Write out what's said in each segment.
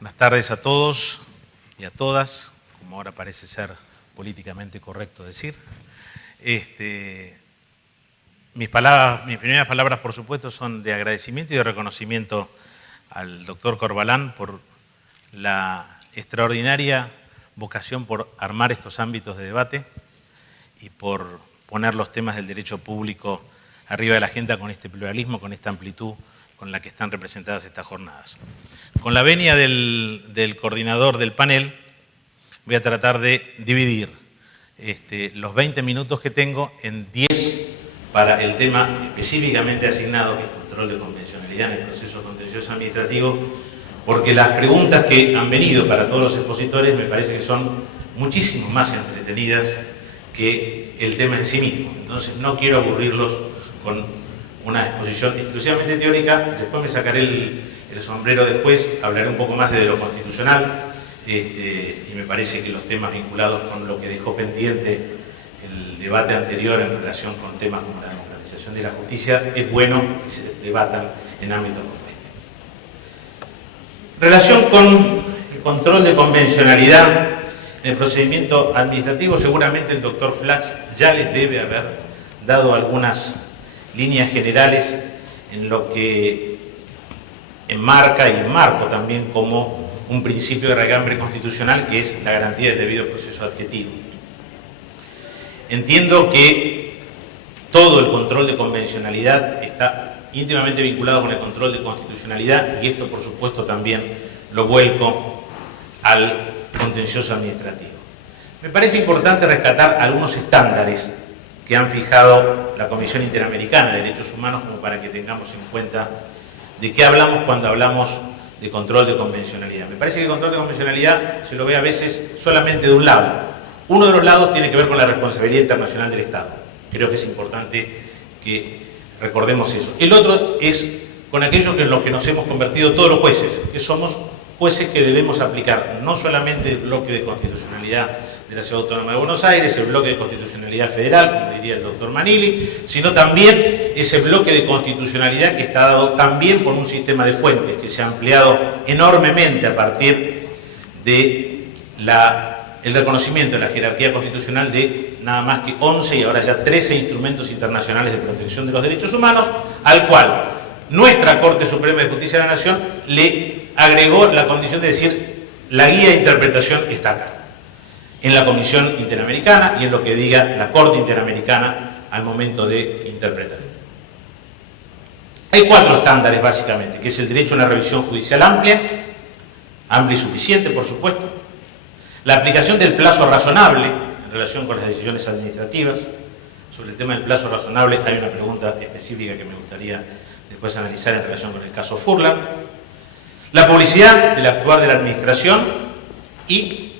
Buenas tardes a todos y a todas, como ahora parece ser políticamente correcto decir. Mis primeras palabras, por supuesto, son de agradecimiento y de reconocimiento al doctor Corbalán por la extraordinaria vocación por armar estos ámbitos de debate y por poner los temas del derecho público arriba de la agenda con este pluralismo, con esta amplitud con la que están representadas estas jornadas. Con la venia del coordinador del panel, voy a tratar de dividir los 20 minutos que tengo en 10 para el tema específicamente asignado, que es control de convencionalidad en el proceso contencioso administrativo, porque las preguntas que han venido para todos los expositores me parece que son muchísimo más entretenidas que el tema en sí mismo. Entonces no quiero aburrirlos con una exposición exclusivamente teórica. Después me sacaré el sombrero de juez, hablaré un poco más de lo constitucional y me parece que los temas vinculados con lo que dejó pendiente el debate anterior en relación con temas como la democratización de la justicia, es bueno que se debatan en ámbitos como este. En relación con el control de convencionalidad en el procedimiento administrativo, seguramente el doctor Flax ya les debe haber dado algunas líneas generales en lo que enmarca y enmarco también como un principio de raigambre constitucional, que es la garantía del debido proceso adjetivo. Entiendo que todo el control de convencionalidad está íntimamente vinculado con el control de constitucionalidad, y esto por supuesto también lo vuelco al contencioso administrativo. Me parece importante rescatar algunos estándares que han fijado la Comisión Interamericana de Derechos Humanos, como para que tengamos en cuenta de qué hablamos cuando hablamos de control de convencionalidad. Me parece que el control de convencionalidad se lo ve a veces solamente de un lado. Uno de los lados tiene que ver con la responsabilidad internacional del Estado. Creo que es importante que recordemos eso. El otro es con aquello que en lo que nos hemos convertido todos los jueces, que somos jueces que debemos aplicar no solamente el bloque de constitucionalidad de la Ciudad Autónoma de Buenos Aires, el bloque de constitucionalidad federal, como diría el doctor Manili, sino también ese bloque de constitucionalidad que está dado también por un sistema de fuentes que se ha ampliado enormemente a partir de el reconocimiento de la jerarquía constitucional de nada más que 11 y ahora ya 13 instrumentos internacionales de protección de los derechos humanos, al cual nuestra Corte Suprema de Justicia de la Nación le agregó la condición de decir: la guía de interpretación está acá, en la Comisión Interamericana y en lo que diga la Corte Interamericana al momento de interpretar. Hay 4 estándares básicamente, que es el derecho a una revisión judicial amplia y suficiente, por supuesto, la aplicación del plazo razonable en relación con las decisiones administrativas. Sobre el tema del plazo razonable hay una pregunta específica que me gustaría después analizar en relación con el caso Furlan. La publicidad del actuar de la administración y,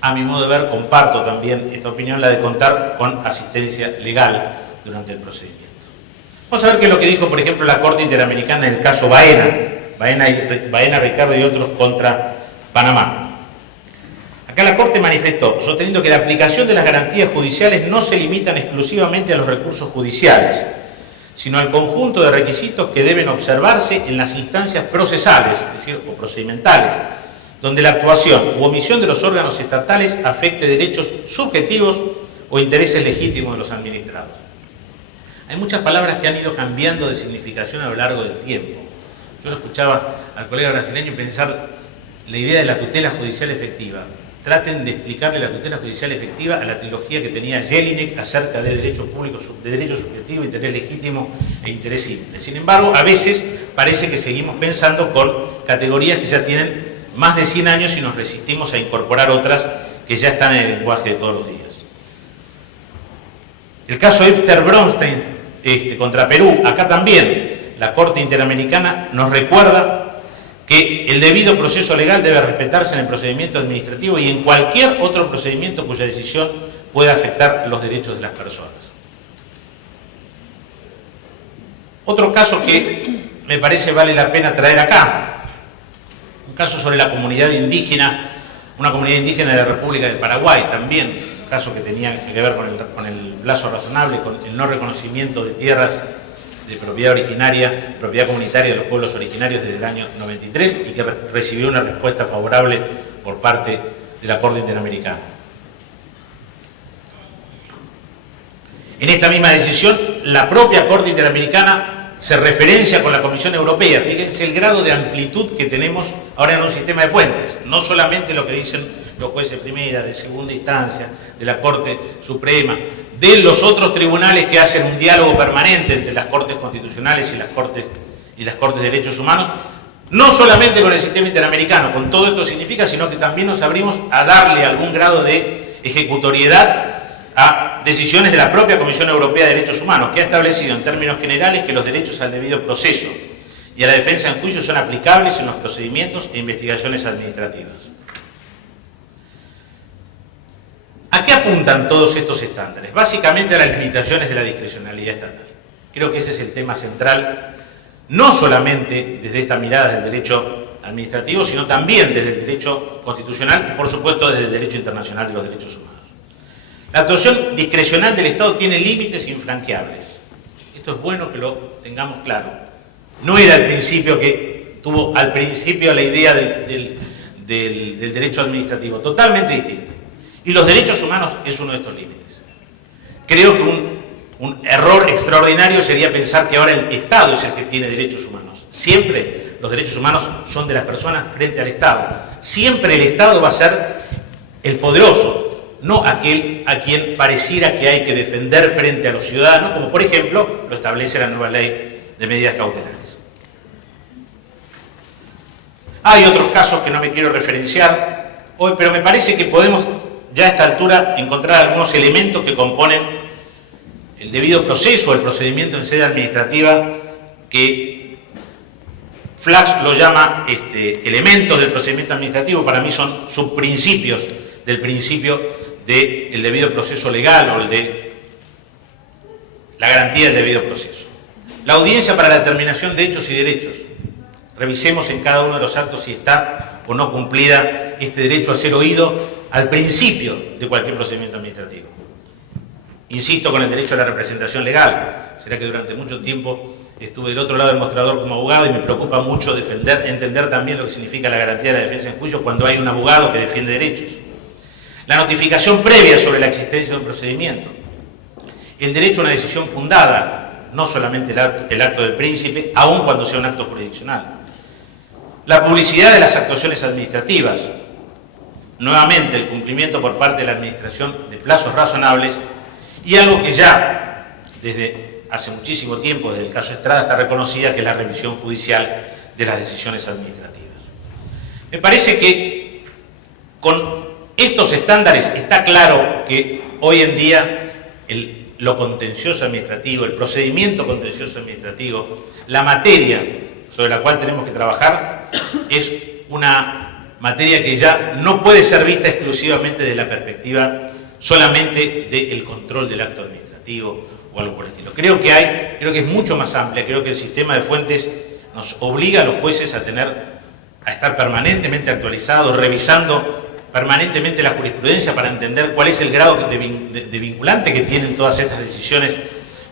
a mi modo de ver, comparto también esta opinión, la de contar con asistencia legal durante el procedimiento. Vamos a ver qué es lo que dijo, por ejemplo, la Corte Interamericana en el caso Baena, Ricardo y otros contra Panamá. Acá la Corte manifestó, sosteniendo que la aplicación de las garantías judiciales no se limitan exclusivamente a los recursos judiciales, sino al conjunto de requisitos que deben observarse en las instancias procesales, es decir, o procedimentales, donde la actuación u omisión de los órganos estatales afecte derechos subjetivos o intereses legítimos de los administrados. Hay muchas palabras que han ido cambiando de significación a lo largo del tiempo. Yo lo escuchaba al colega brasileño pensar la idea de la tutela judicial efectiva. Traten de explicarle la tutela judicial efectiva a la trilogía que tenía Jelinek acerca de derechos públicos, de derecho subjetivo, interés legítimo e interés simple. Sin embargo, a veces parece que seguimos pensando con categorías que ya tienen más de 100 años y nos resistimos a incorporar otras que ya están en el lenguaje de todos los días. El caso Epster-Bronstein contra Perú, acá también la Corte Interamericana nos recuerda que el debido proceso legal debe respetarse en el procedimiento administrativo y en cualquier otro procedimiento cuya decisión pueda afectar los derechos de las personas. Otro caso que me parece vale la pena traer acá, un caso sobre la comunidad indígena, una comunidad indígena de la República del Paraguay también, caso que tenía que ver con el plazo razonable, con el no reconocimiento de tierras de propiedad originaria, propiedad comunitaria de los pueblos originarios desde el año 93 y que recibió una respuesta favorable por parte de la Corte Interamericana. En esta misma decisión, la propia Corte Interamericana se referencia con la Comisión Europea. Fíjense el grado de amplitud que tenemos ahora en un sistema de fuentes, no solamente lo que dicen los jueces de primera, de segunda instancia, de la Corte Suprema, de los otros tribunales que hacen un diálogo permanente entre las Cortes Constitucionales y las Cortes de Derechos Humanos, no solamente con el sistema interamericano, con todo esto significa, sino que también nos abrimos a darle algún grado de ejecutoriedad a decisiones de la propia Comisión Europea de Derechos Humanos, que ha establecido en términos generales que los derechos al debido proceso y a la defensa en juicio son aplicables en los procedimientos e investigaciones administrativas. ¿A qué apuntan todos estos estándares? Básicamente a las limitaciones de la discrecionalidad estatal. Creo que ese es el tema central, no solamente desde esta mirada del derecho administrativo, sino también desde el derecho constitucional y, por supuesto, desde el derecho internacional de los derechos humanos. La actuación discrecional del Estado tiene límites infranqueables. Esto es bueno que lo tengamos claro. No era el principio que tuvo al principio la idea del derecho administrativo, totalmente distinto. Y los derechos humanos es uno de estos límites. Creo que un error extraordinario sería pensar que ahora el Estado es el que tiene derechos humanos. Siempre los derechos humanos son de las personas frente al Estado. Siempre el Estado va a ser el poderoso, no aquel a quien pareciera que hay que defender frente a los ciudadanos, como por ejemplo lo establece la nueva ley de medidas cautelares. Hay otros casos que no me quiero referenciar hoy, pero me parece que podemos ya a esta altura encontrar algunos elementos que componen el debido proceso, el procedimiento en sede administrativa, que Flachs lo llama elementos del procedimiento administrativo. Para mí son subprincipios del principio del debido proceso legal o el de la garantía del debido proceso. La audiencia para la determinación de hechos y derechos. Revisemos en cada uno de los actos si está o no cumplida este derecho a ser oído al principio de cualquier procedimiento administrativo. Insisto con el derecho a la representación legal. Será que durante mucho tiempo estuve del otro lado del mostrador como abogado y me preocupa mucho entender también lo que significa la garantía de la defensa en juicio cuando hay un abogado que defiende derechos. La notificación previa sobre la existencia de un procedimiento. El derecho a una decisión fundada, no solamente el acto del príncipe, aun cuando sea un acto jurisdiccional. La publicidad de las actuaciones administrativas. Nuevamente, el cumplimiento por parte de la Administración de plazos razonables y algo que ya desde hace muchísimo tiempo, desde el caso Estrada, está reconocida, que es la revisión judicial de las decisiones administrativas. Me parece que con estos estándares está claro que hoy en día lo contencioso administrativo, el procedimiento contencioso administrativo, la materia sobre la cual tenemos que trabajar es una materia que ya no puede ser vista exclusivamente desde la perspectiva solamente del control del acto administrativo o algo por el estilo. Creo que es mucho más amplia. Creo que el sistema de fuentes nos obliga a los jueces a estar permanentemente actualizados, revisando permanentemente la jurisprudencia para entender cuál es el grado de vinculante que tienen todas estas decisiones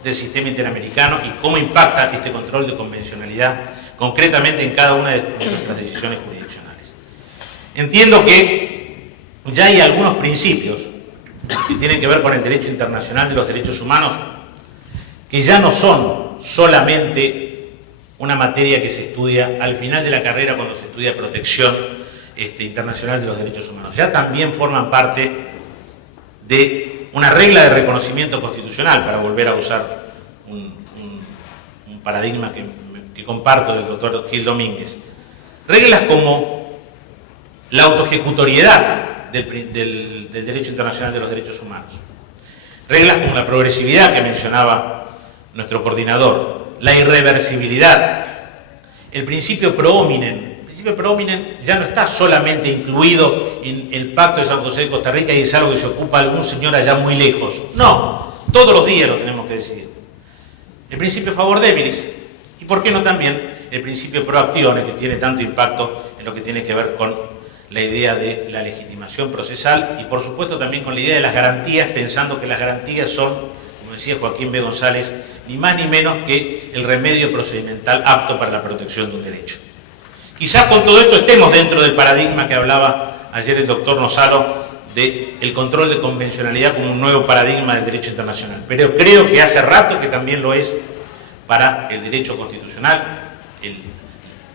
del sistema interamericano y cómo impacta este control de convencionalidad concretamente en cada una de nuestras decisiones jurisdiccionales. Entiendo que ya hay algunos principios que tienen que ver con el derecho internacional de los derechos humanos que ya no son solamente una materia que se estudia al final de la carrera cuando se estudia protección internacional de los derechos humanos. Ya también forman parte de una regla de reconocimiento constitucional, para volver a usar un paradigma que comparto del doctor Gil Domínguez. Reglas como la autoejecutoriedad del derecho internacional de los derechos humanos. Reglas como la progresividad que mencionaba nuestro coordinador, la irreversibilidad, el principio pro hominem. El principio pro hominem ya no está solamente incluido en el Pacto de San José de Costa Rica y es algo que se ocupa algún señor allá muy lejos. No, todos los días lo tenemos que decir. El principio favor debilis y, ¿por qué no también el principio pro actione, que tiene tanto impacto en lo que tiene que ver con la idea de la legitimación procesal y, por supuesto, también con la idea de las garantías, pensando que las garantías son, como decía Joaquín B. González, ni más ni menos que el remedio procedimental apto para la protección de un derecho. Quizás con todo esto estemos dentro del paradigma que hablaba ayer el doctor Nosalo del control de convencionalidad como un nuevo paradigma del derecho internacional. Pero creo que hace rato que también lo es para el derecho constitucional.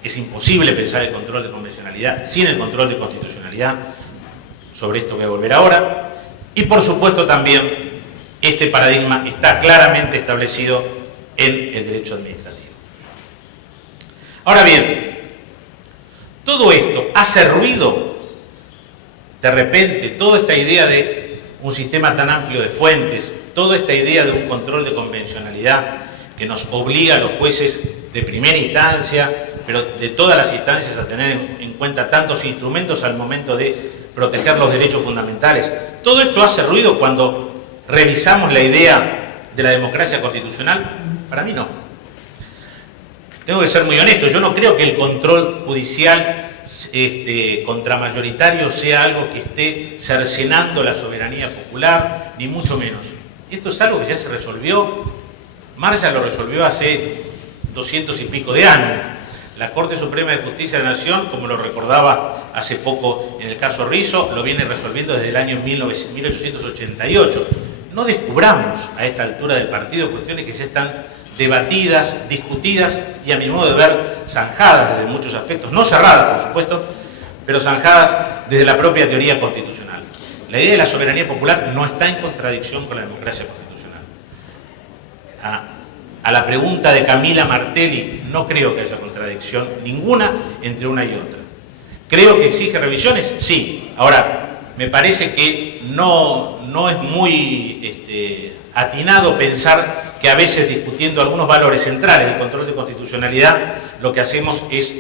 Es imposible pensar el control de convencionalidad sin el control de constitucionalidad. Sobre esto voy a volver ahora. Y por supuesto también este paradigma está claramente establecido en el derecho administrativo. Ahora bien, todo esto hace ruido. De repente, toda esta idea de un sistema tan amplio de fuentes, toda esta idea de un control de convencionalidad que nos obliga a los jueces de primera instancia, pero de todas las instancias a tener en cuenta tantos instrumentos al momento de proteger los derechos fundamentales. Todo esto hace ruido cuando revisamos la idea de la democracia constitucional. Para mí no. Tengo que ser muy honesto, yo no creo que el control judicial contramayoritario sea algo que esté cercenando la soberanía popular, ni mucho menos. Esto es algo que ya se resolvió. Marshall lo resolvió hace 200 y pico de años. La Corte Suprema de Justicia de la Nación, como lo recordaba hace poco en el caso Rizzo, lo viene resolviendo desde el año 1888. No descubramos a esta altura del partido cuestiones que ya están debatidas, discutidas y a mi modo de ver zanjadas desde muchos aspectos, no cerradas por supuesto, pero zanjadas desde la propia teoría constitucional. La idea de la soberanía popular no está en contradicción con la democracia constitucional. A la pregunta de Camila Martelli, no creo que haya contradicción ninguna entre una y otra. ¿Creo que exige revisiones? Sí. Ahora, me parece que no es muy atinado pensar que a veces discutiendo algunos valores centrales del control de constitucionalidad, lo que hacemos es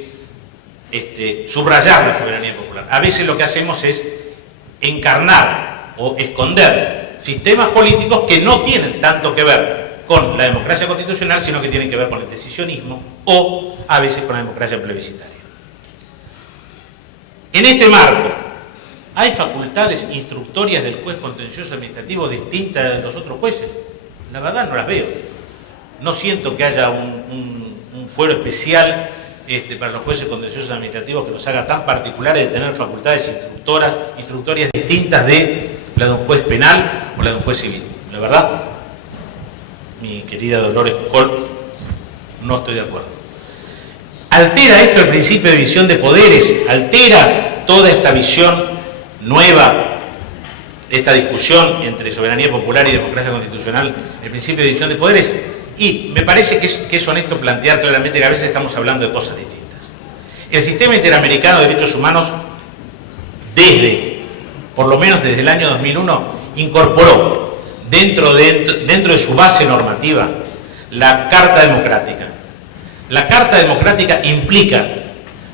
subrayar la soberanía popular. A veces lo que hacemos es encarnar o esconder sistemas políticos que no tienen tanto que ver con la democracia constitucional, sino que tienen que ver con el decisionismo o a veces con la democracia plebiscitaria. En este marco, ¿hay facultades instructorias del juez contencioso administrativo distintas de los otros jueces? La verdad no las veo. No siento que haya un fuero especial para los jueces contenciosos administrativos que los haga tan particulares de tener facultades instructorias distintas de la de un juez penal o la de un juez civil. La verdad, mi querida Dolores Col, no estoy de acuerdo. ¿Altera esto el principio de división de poderes? ¿Altera toda esta visión nueva, esta discusión entre soberanía popular y democracia constitucional, el principio de división de poderes? Y me parece que es honesto plantear claramente que a veces estamos hablando de cosas distintas. El sistema interamericano de derechos humanos, por lo menos desde el año 2001, incorporó dentro de su base normativa la Carta Democrática. La Carta Democrática implica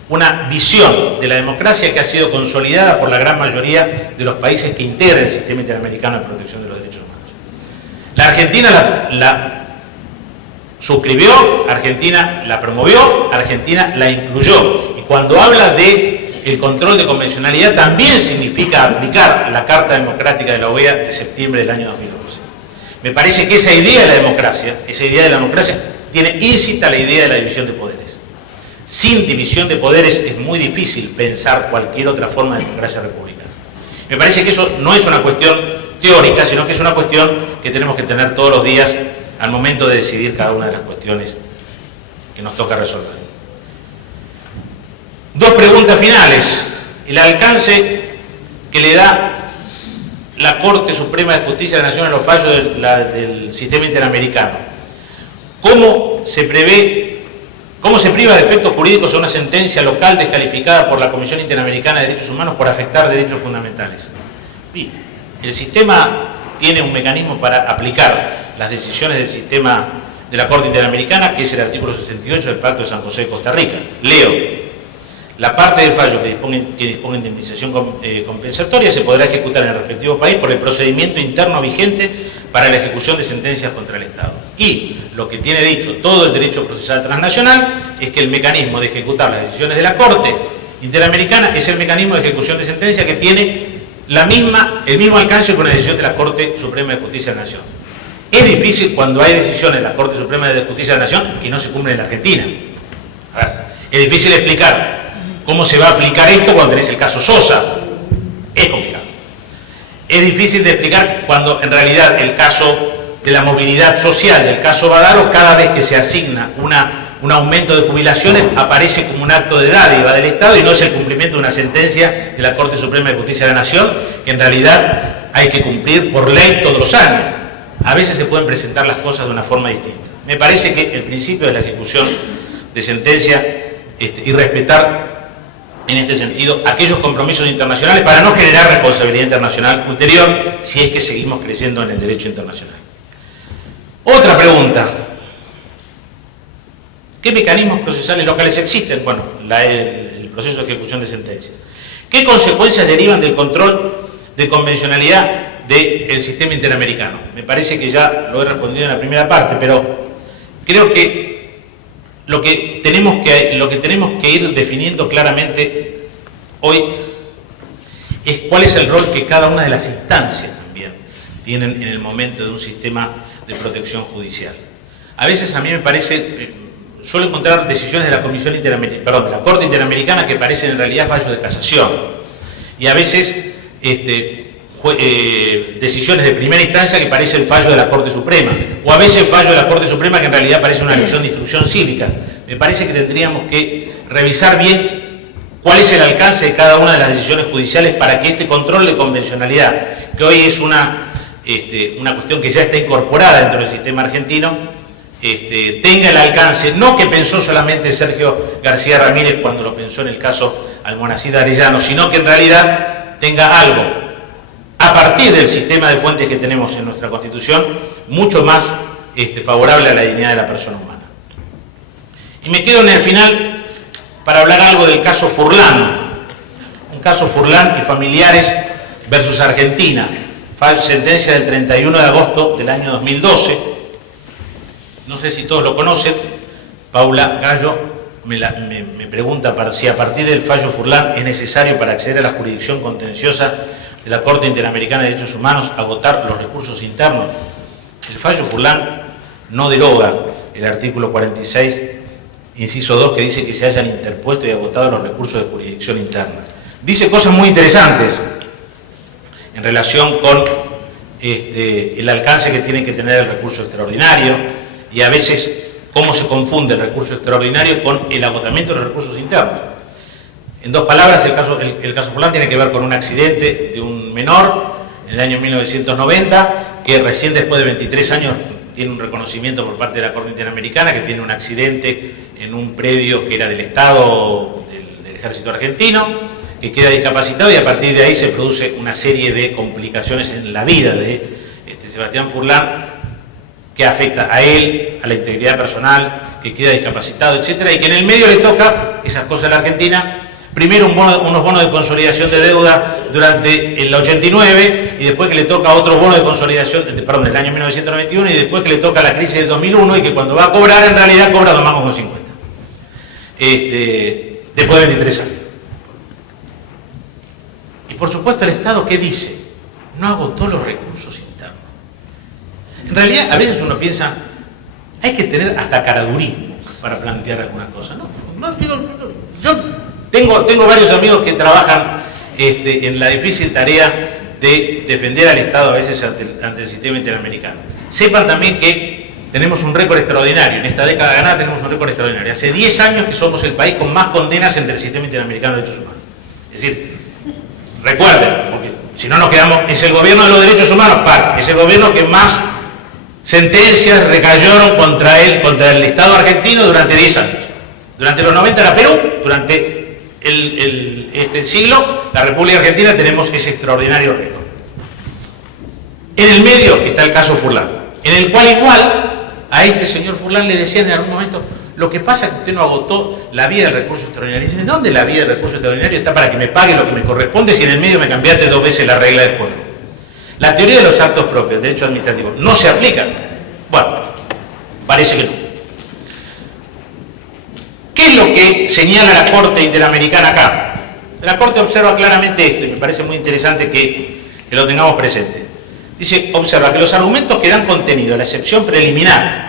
una visión de la democracia que ha sido consolidada por la gran mayoría de los países que integran el sistema interamericano de protección de los derechos humanos. La Argentina la suscribió, Argentina la promovió, Argentina la incluyó. Y cuando habla de el control de convencionalidad, también significa aplicar la Carta Democrática de la OEA de septiembre del año 2011. Me parece que esa idea de la democracia tiene íncita la idea de la división de poderes. Sin división de poderes es muy difícil pensar cualquier otra forma de democracia republicana. Me parece que eso no es una cuestión teórica, sino que es una cuestión que tenemos que tener todos los días al momento de decidir cada una de las cuestiones que nos toca resolver. Dos preguntas finales. El alcance que le da la Corte Suprema de Justicia de la Nación a los fallos del sistema interamericano. ¿Cómo se priva de efectos jurídicos a una sentencia local descalificada por la Comisión Interamericana de Derechos Humanos por afectar derechos fundamentales? Bien, el sistema tiene un mecanismo para aplicar las decisiones del sistema de la Corte Interamericana, que es el artículo 68 del Pacto de San José de Costa Rica. Leo: la parte del fallo que dispone de indemnización compensatoria se podrá ejecutar en el respectivo país por el procedimiento interno vigente para la ejecución de sentencias contra el Estado. Y lo que tiene dicho todo el derecho procesal transnacional es que el mecanismo de ejecutar las decisiones de la Corte Interamericana es el mecanismo de ejecución de sentencia que tiene el mismo alcance con la decisión de la Corte Suprema de Justicia de la Nación. Es difícil cuando hay decisiones de la Corte Suprema de Justicia de la Nación que no se cumplen en la Argentina. A ver, es difícil explicar cómo se va a aplicar esto cuando tenés el caso Sosa. Es complicado. Es difícil de explicar cuando en realidad el caso de la movilidad social del caso Badaro, cada vez que se asigna un aumento de jubilaciones, aparece como un acto de dádiva del Estado y no es el cumplimiento de una sentencia de la Corte Suprema de Justicia de la Nación, que en realidad hay que cumplir por ley todos los años. A veces se pueden presentar las cosas de una forma distinta. Me parece que el principio de la ejecución de sentencia y respetar en este sentido aquellos compromisos internacionales para no generar responsabilidad internacional ulterior si es que seguimos creyendo en el derecho internacional. Otra pregunta. ¿Qué mecanismos procesales locales existen? Bueno, el proceso de ejecución de sentencia. ¿Qué consecuencias derivan del control de convencionalidad del sistema interamericano? Me parece que ya lo he respondido en la primera parte, pero creo que lo que tenemos que ir definiendo claramente hoy es cuál es el rol que cada una de las instancias también tienen en el momento de un sistema de protección judicial. A veces a mí me parece, suelo encontrar decisiones de la Comisión Interamericana, de la Corte Interamericana que parecen en realidad fallos de casación, y a veces decisiones de primera instancia que parecen fallo de la Corte Suprema, o a veces fallo de la Corte Suprema que en realidad parece una lección de instrucción cívica. Me parece que tendríamos que revisar bien cuál es el alcance de cada una de las decisiones judiciales para que este control de convencionalidad, que hoy es una cuestión que ya está incorporada dentro del sistema argentino, tenga el alcance, no que pensó solamente Sergio García Ramírez cuando lo pensó en el caso Almonacid Arellano, sino que en realidad tenga algo, a partir del sistema de fuentes que tenemos en nuestra Constitución, mucho más favorable a la dignidad de la persona humana. Y me quedo en el final para hablar algo del caso Furlan, un caso Furlan y familiares versus Argentina, sentencia del 31 de agosto del año 2012, no sé si todos lo conocen. Paula Gallo me pregunta si a partir del fallo Furlan es necesario para acceder a la jurisdicción contenciosa de la Corte Interamericana de Derechos Humanos agotar los recursos internos. El fallo Furlan no deroga el artículo 46, inciso 2, que dice que se hayan interpuesto y agotado los recursos de jurisdicción interna. Dice cosas muy interesantes en relación con el alcance que tiene que tener el recurso extraordinario y a veces cómo se confunde el recurso extraordinario con el agotamiento de los recursos internos. En dos palabras, el caso Furlan tiene que ver con un accidente de un menor en el año 1990, que recién después de 23 años tiene un reconocimiento por parte de la Corte Interamericana, que tiene un accidente en un predio que era del Estado, del Ejército Argentino, que queda discapacitado, y a partir de ahí se produce una serie de complicaciones en la vida de Sebastián Furlan, que afecta a él, a la integridad personal, que queda discapacitado, etcétera, y que en el medio le toca esas cosas a la Argentina. Primero unos bonos de consolidación de deuda durante el 89, y después que le toca otros bonos de consolidación, del año 1991, y después que le toca la crisis del 2001, y que cuando va a cobrar, en realidad cobra 2 mangos con 50. Después de 23 años. Y por supuesto el Estado, ¿qué dice? No agotó los recursos internos. En realidad, a veces uno piensa, hay que tener hasta caradurismo para plantear algunas cosas, ¿no? Yo tengo varios amigos que trabajan en la difícil tarea de defender al Estado a veces ante el sistema interamericano. Sepan también que tenemos un récord extraordinario. En esta década ganada tenemos un récord extraordinario. Hace 10 años que somos el país con más condenas entre el sistema interamericano de derechos humanos. Es decir, recuerden, porque si no nos quedamos, es el gobierno de los derechos humanos, es el gobierno que más sentencias recayeron contra el Estado argentino durante 10 años. Durante los 90 era Perú, durante este siglo, la República Argentina, tenemos ese extraordinario récord. En el medio está el caso Furlan, en el cual igual a este señor Furlan le decían en algún momento, lo que pasa es que usted no agotó la vía del recurso extraordinario. Y dice, ¿dónde la vía del recurso extraordinario está para que me pague lo que me corresponde si en el medio me cambiaste 2 veces la regla del juego? La teoría de los actos propios, derecho administrativo, ¿no se aplica? Bueno, parece que no. ¿Qué es lo que señala la Corte Interamericana acá? La Corte observa claramente esto, y me parece muy interesante que lo tengamos presente. Dice, observa que los argumentos que dan contenido a la excepción preliminar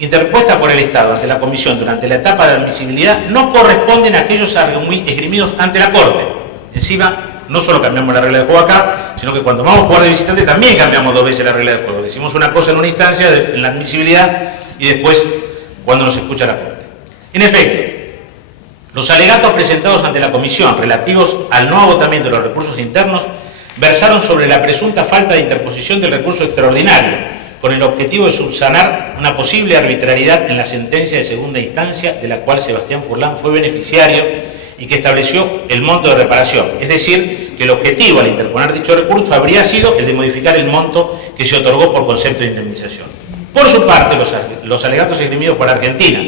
interpuesta por el Estado ante la Comisión durante la etapa de admisibilidad no corresponden a aquellos esgrimidos ante la Corte. Encima, no solo cambiamos la regla de juego acá, sino que cuando vamos a jugar de visitante también cambiamos 2 veces la regla de juego. Decimos una cosa en una instancia, en la admisibilidad, y después cuando nos escucha la Corte. En efecto, los alegatos presentados ante la Comisión relativos al no agotamiento de los recursos internos versaron sobre la presunta falta de interposición del recurso extraordinario, con el objetivo de subsanar una posible arbitrariedad en la sentencia de segunda instancia de la cual Sebastián Furlan fue beneficiario y que estableció el monto de reparación. Es decir, que el objetivo al interponer dicho recurso habría sido el de modificar el monto que se otorgó por concepto de indemnización. Por su parte, los alegatos esgrimidos por Argentina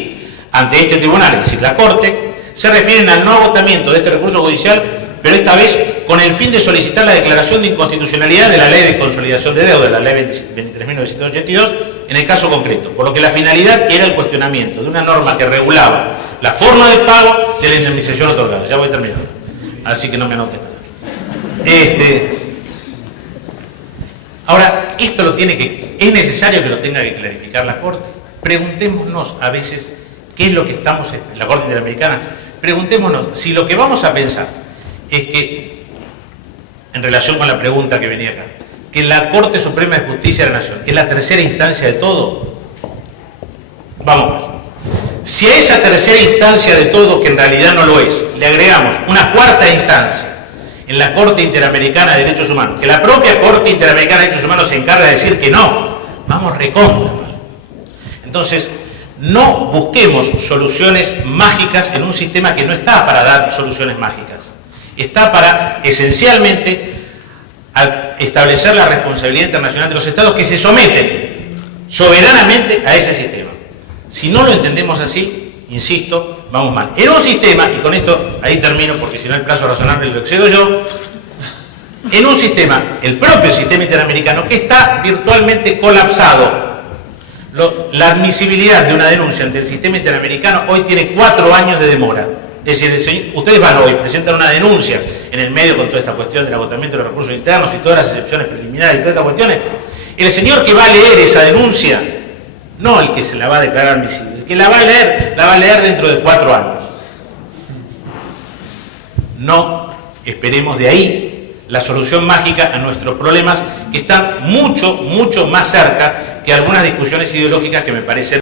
ante este tribunal, es decir, la Corte, se refieren al no agotamiento de este recurso judicial, pero esta vez con el fin de solicitar la declaración de inconstitucionalidad de la Ley de Consolidación de Deuda, la Ley 23.982, en el caso concreto, por lo que la finalidad era el cuestionamiento de una norma que regulaba la forma de pago de la indemnización otorgada. Ya voy terminando, así que no me anote nada. Ahora, esto es necesario que lo tenga que clarificar la Corte. Preguntémonos a veces qué es lo que estamos en la Corte Interamericana. Preguntémonos si lo que vamos a pensar es que, en relación con la pregunta que venía acá, que la Corte Suprema de Justicia de la Nación es la tercera instancia de todo, vamos mal. Si a esa tercera instancia de todo, que en realidad no lo es, le agregamos una cuarta instancia en la Corte Interamericana de Derechos Humanos, que la propia Corte Interamericana de Derechos Humanos se encarga de decir que no, vamos recontra. Entonces, no busquemos soluciones mágicas en un sistema que no está para dar soluciones mágicas. Está para, esencialmente, establecer la responsabilidad internacional de los Estados que se someten soberanamente a ese sistema. Si no lo entendemos así, insisto, vamos mal. En un sistema, y con esto ahí termino porque si no el plazo razonable lo excedo yo, en un sistema, el propio sistema interamericano, que está virtualmente colapsado. La admisibilidad de una denuncia ante el sistema interamericano hoy tiene 4 años de demora. Es decir, ustedes van hoy, presentan una denuncia en el medio con toda esta cuestión del agotamiento de los recursos internos y todas las excepciones preliminares y todas estas cuestiones. El señor que va a leer esa denuncia, no el que se la va a declarar admisible, el que la va a leer dentro de 4 años. No esperemos de ahí la solución mágica a nuestros problemas que están mucho, mucho más cerca que algunas discusiones ideológicas que me parecen